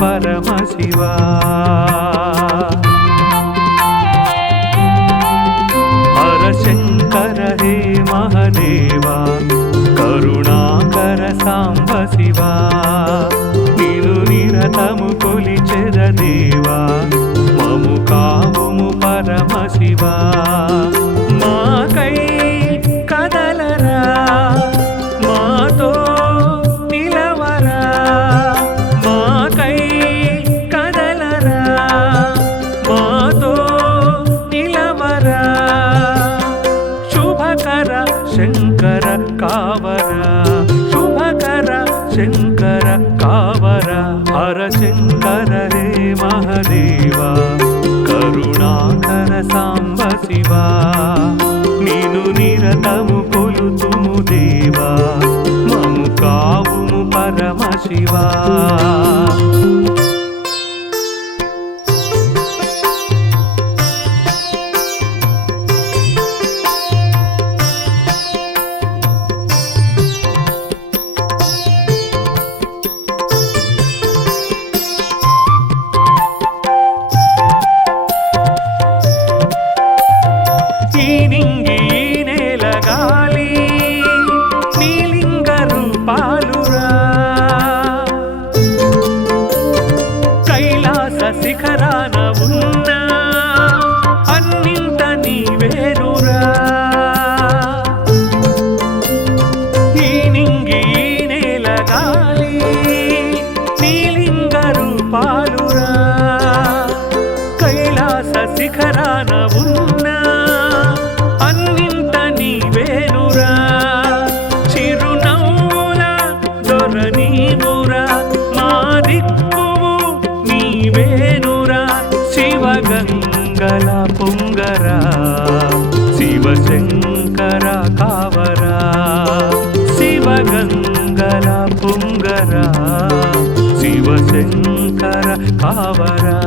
పరమశివా హర శంకర హే మహదేవా కరుణాకర సాంబ శివా నిను నిరతము కొలిచెద దేవా మము కావుము పరమశివా మాకై కదలరా మాతో నిలవరా మాకై కదలరా మాతో నిలవరా శుభకర శంకర కావరా శుభకర శంకర కావరా హర శంకర హే మహదేవా కరుణాకర సాంబ శివా నిను నిరతము కొలుతుము దేవా మము కావుము పరమశివా శిఖరాన ఉన్నా అన్నింట నీవేనురా ఈ నింగి నేల గాలి నీలింగ రూపాలురా కైలాస శిఖరాన ఉన్నా అన్నింట నీవేనురా చిరునవ్వుల దొర నీవురా మా దిక్కువు నీవేనురా శివగంగల పొంగరా శివశంకర కావరా శివగంగల పొంగరా శివశంకర కావరా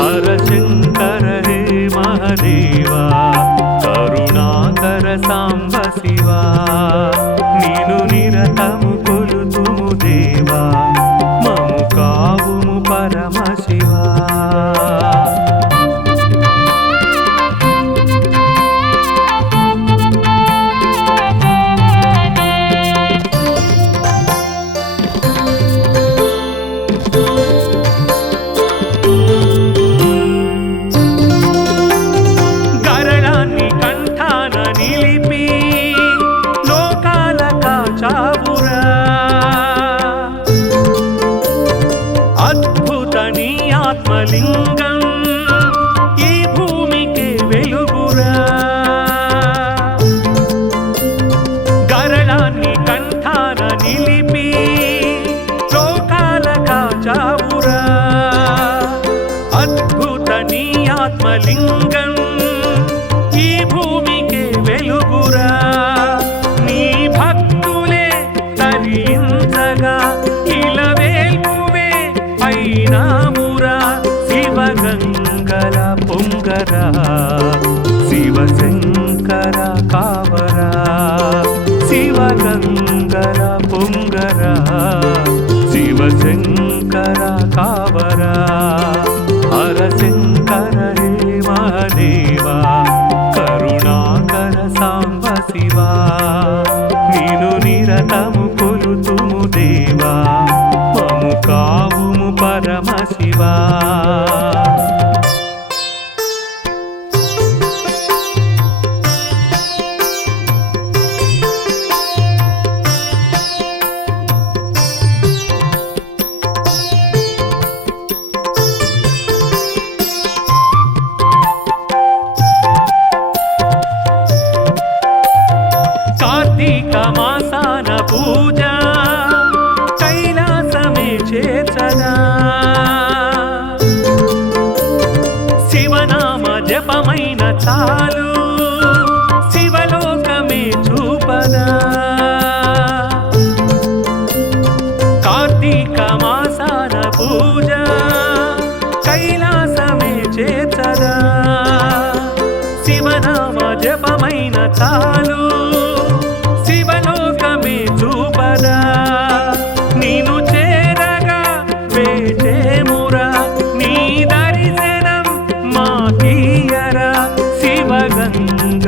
హర శంకర హే మహదేవా కరుణాకర సాంబ శివా నిను నిరతము కొలుతుము దేవా మము కావుము పరమశివా గరళాన్ని కంఠాన నిలిపి లోకాల కాచావురా అద్భుత నీ ఆత్మలింగం ఈ భూమికి వెలుగురా గరళాన్ని కంఠాన నిలిపి లోకాల కాచావురా అద్భుత నీ ఆత్మలింగం ఈ భూమికి వెలుగురా నీ భక్తులే తరించగా ఇలవేల్పువే అయినామురా శివగంగల పొంగరా శివశంకర కావరా శివగంగల పొంగరా శివశంకర కావరా హర శంకర హే మహదేవా కరుణాకర సాంబ శివా నిను నిరతము కొలుతుము దేవా మము కావుము పరమశివా కార్తీక మాసాన పూజ కైలాసమే చేర్చదా శివనామ జపమైన చాలు శివలోకమే చూపదా కార్తీక మాసాన పూజ కైలాసమే చేర్చదా శివనామ జపమైన చాలు శివలోకమే చూపదా నీను చేరగా వేచి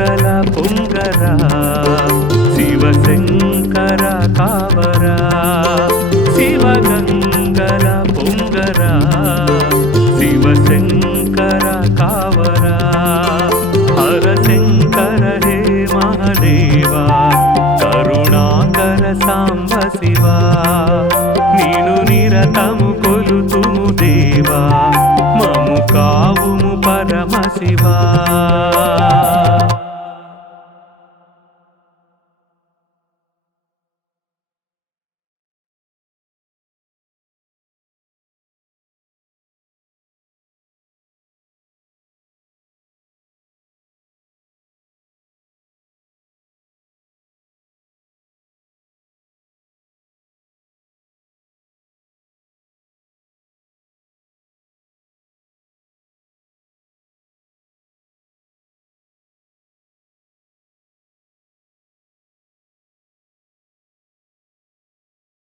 గంగల పొంగరా శివశంకర కావరా శివ గంగల పొంగరా శివశంకర కావరా హర శంకర హే మహదేవా కరుణాకర సాంబ శివా నీను నిరతము కొలుతుము దేవా మము కావుము పరమ శివా